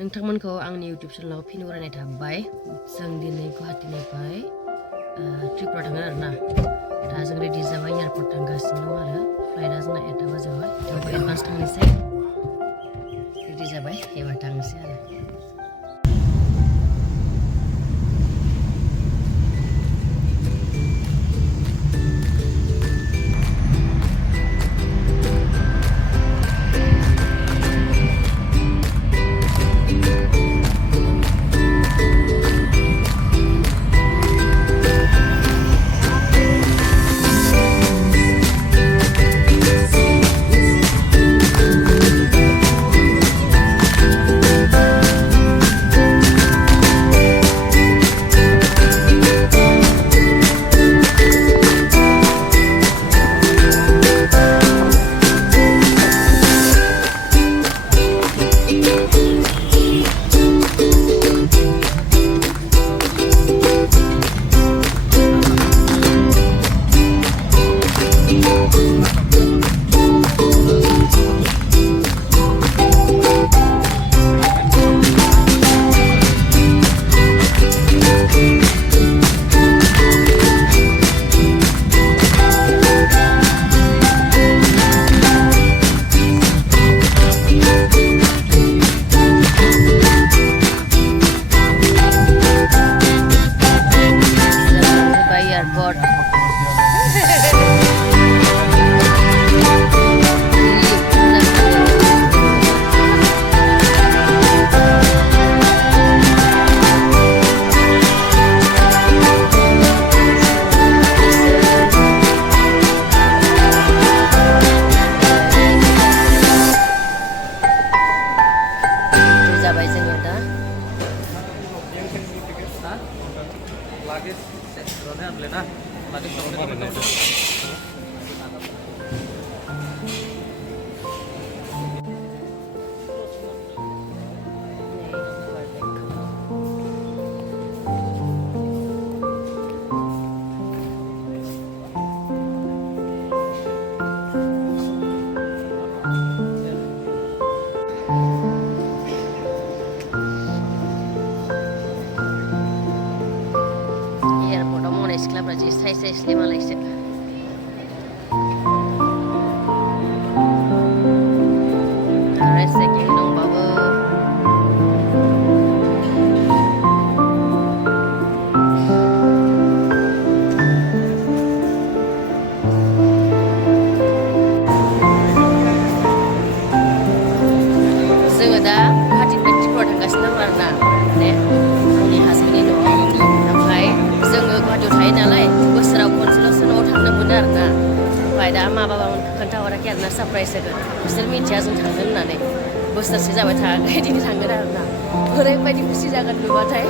नोंथांमोनखौ आंनि YouTube चेनेलाव fin बरायनाय थाबाय। जों दिनै गुवाहाटीनिफ्राय त्रिपुरा थांगोन आरोना। दा जों रेडि जाबाय, एयारपर्ट थांगासिनो दं आरो फ्लाइटआ जोंना 8टा बाजाबाय। थेवबो एडभान्स थांनोसै, रेडि जाबाय, एबार थांनोसै आरो। सिख्लाफ्रा जि साइज साइजलै मालायसो। आरो सेकेन्ड दंबावो। जोङो दा गुवाहाटीनिफ्राय त्रिपुरा थांगासिनो दं आरोना, माने आंनि हासबेन्डनि न'आव। ओमफ्राय जोङो गुवाहाटीयाव थायो नालाय, बोसोराव खनसेल'सो न'आव थांनो मोनो आरोना। ओमफ्राय दा मा बाबामोनखौ खोन्थाहराखै आरोना, सारप्राइज होगोन। बिसोर मिथिया जों थांगोन होननानै। बोसोरसे जाबाय थायाखै, दिनै थांगोन आरोना। ओरैबायदि खुसि जागोन नुबाथाय।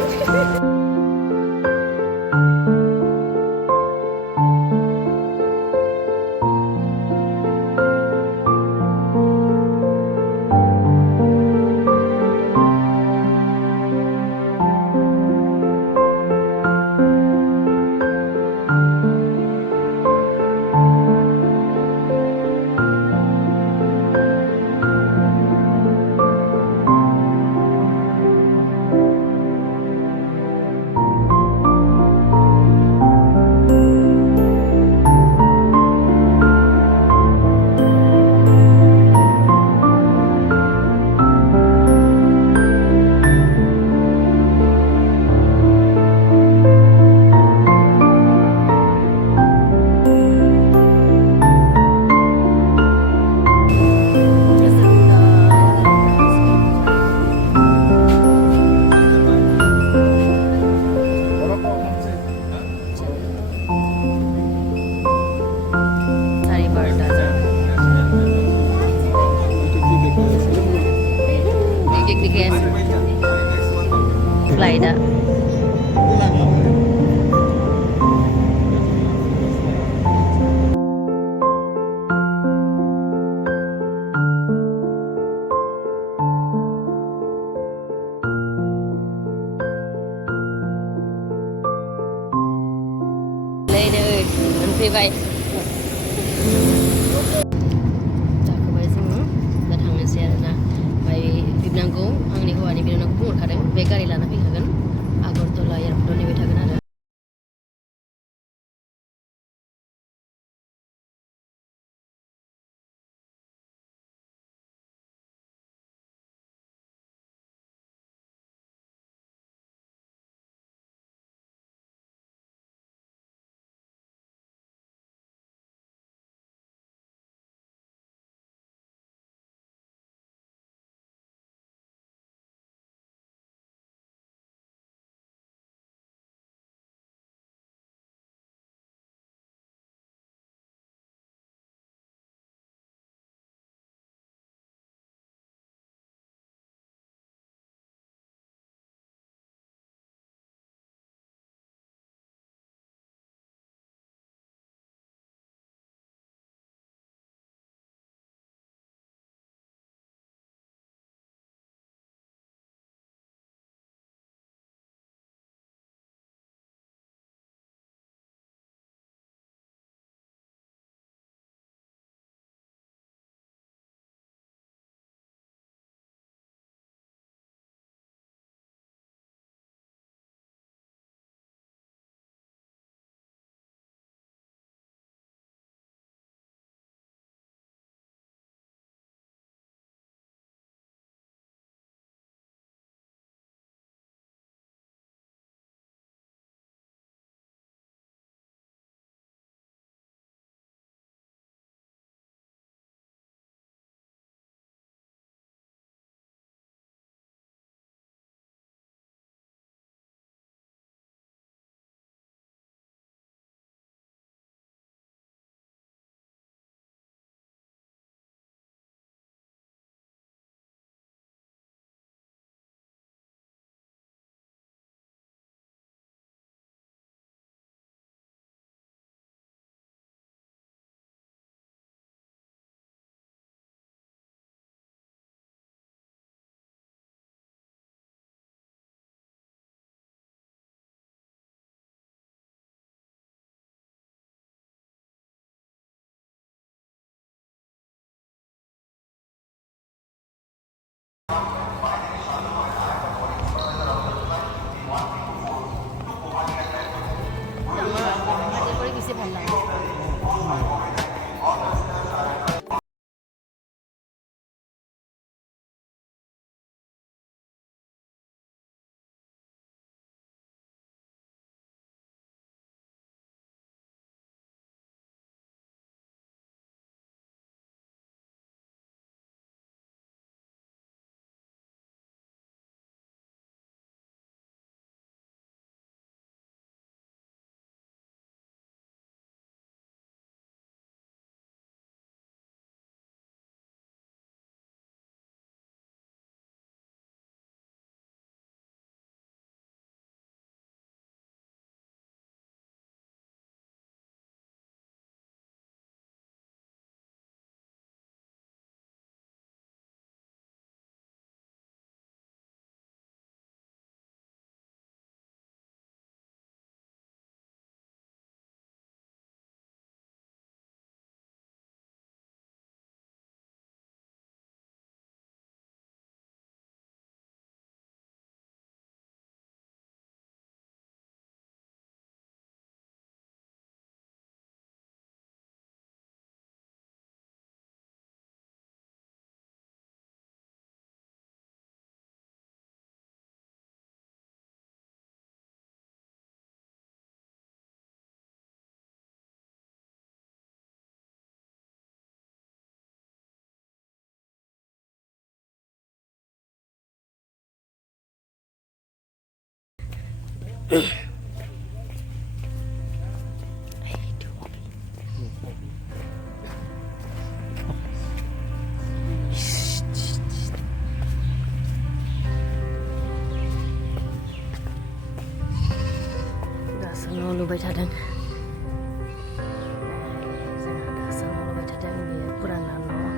Flight मोनफैबाय। जाखाबाय जोङो दा थांनोसै आरोना। ओमफ्राय बिबनांगौ आंनि हौवानि बिनानाव दासाङाव लुबाय थादों जोंहा दासाङाव लुबाय थादों बेयो पुराना न'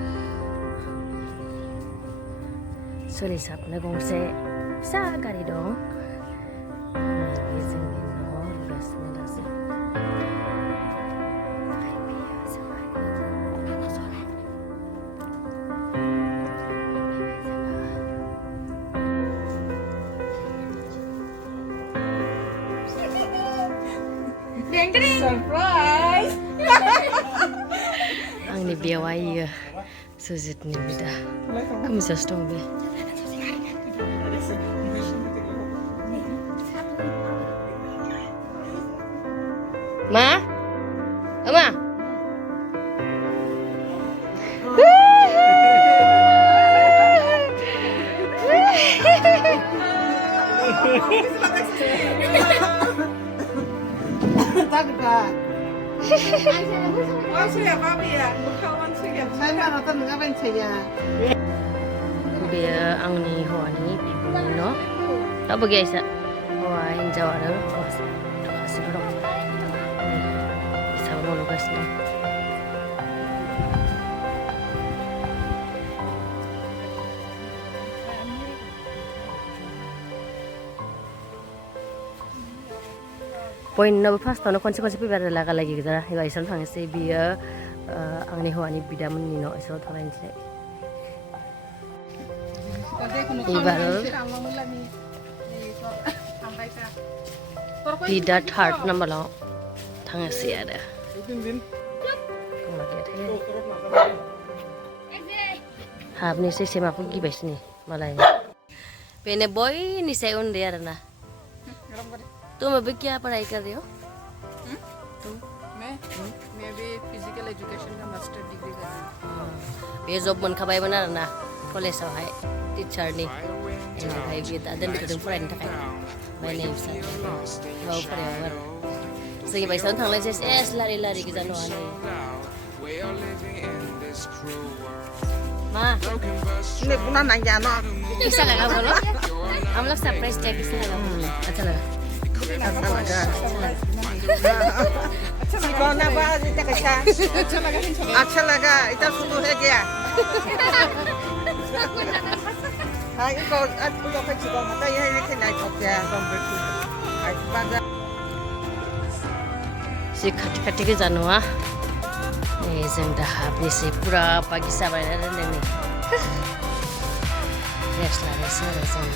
सोलिसाबनो गंसे फिसा गारि दं नैबे जोंनि न' लुगासिनो दासो Surprise! आंनि बेवाइ इयो सुजितनि बिदा खोमसियावसो दं बे मा मा Tadi Pak. Oh siap apa ya? Kawan siap. Saya mana tahu ngapain saya? बेयो आंनि हौवानि बिब'नि न' रावबो गैया इसा हौवा हिन्जाव आरो गासिबो दं इसाबो न' लुगासिनो दं बयनाबो फार्स्टआवनो खनसे फैबाय आरो लागा लागि गोजा एबार इसोराव थांनोसै बियो आंनि हौवानि बिदामोननि न' इसोराव थांलायनोसै एबार बिदा थार्ड नाम्बाराव थांनोसै आरो हाबनोसै सेमाखौ गिबायसो नै मालाय बेनो बयनिसाय उन्दै आरोना तुम अभी क्या पढ़ाई कर रहे हो मैं भी फिजिकल एजुकेशन का मास्टर डिग्री कर रही हूँ बे जब मोनखाबायमोन आरोना कलेजावहाय टिचारनि बेनिफ्राय बे दा दोनथ'दों फरायनो थाखाय ओमफ्राय नै फिसा माबा फरायाबो आरो जोंनि बायसायावनो थांलायसै सेस लारि लारि गोजा नङा नै मा Ini punan nanya no. Bisa nggak kamu lo? Kamu lo surprise dia bisa nggak kamu? Aja lah. Kau nak apa kita kerja? Acha laga, itu sudah saja. Hai, kau kerja mata ini kena kerja. Si खाथि गोजा नङा नै जों दा हाबनोसै पुरा बागिसा बानायना दोनदों नै रेस्ट लानोसै आरो जों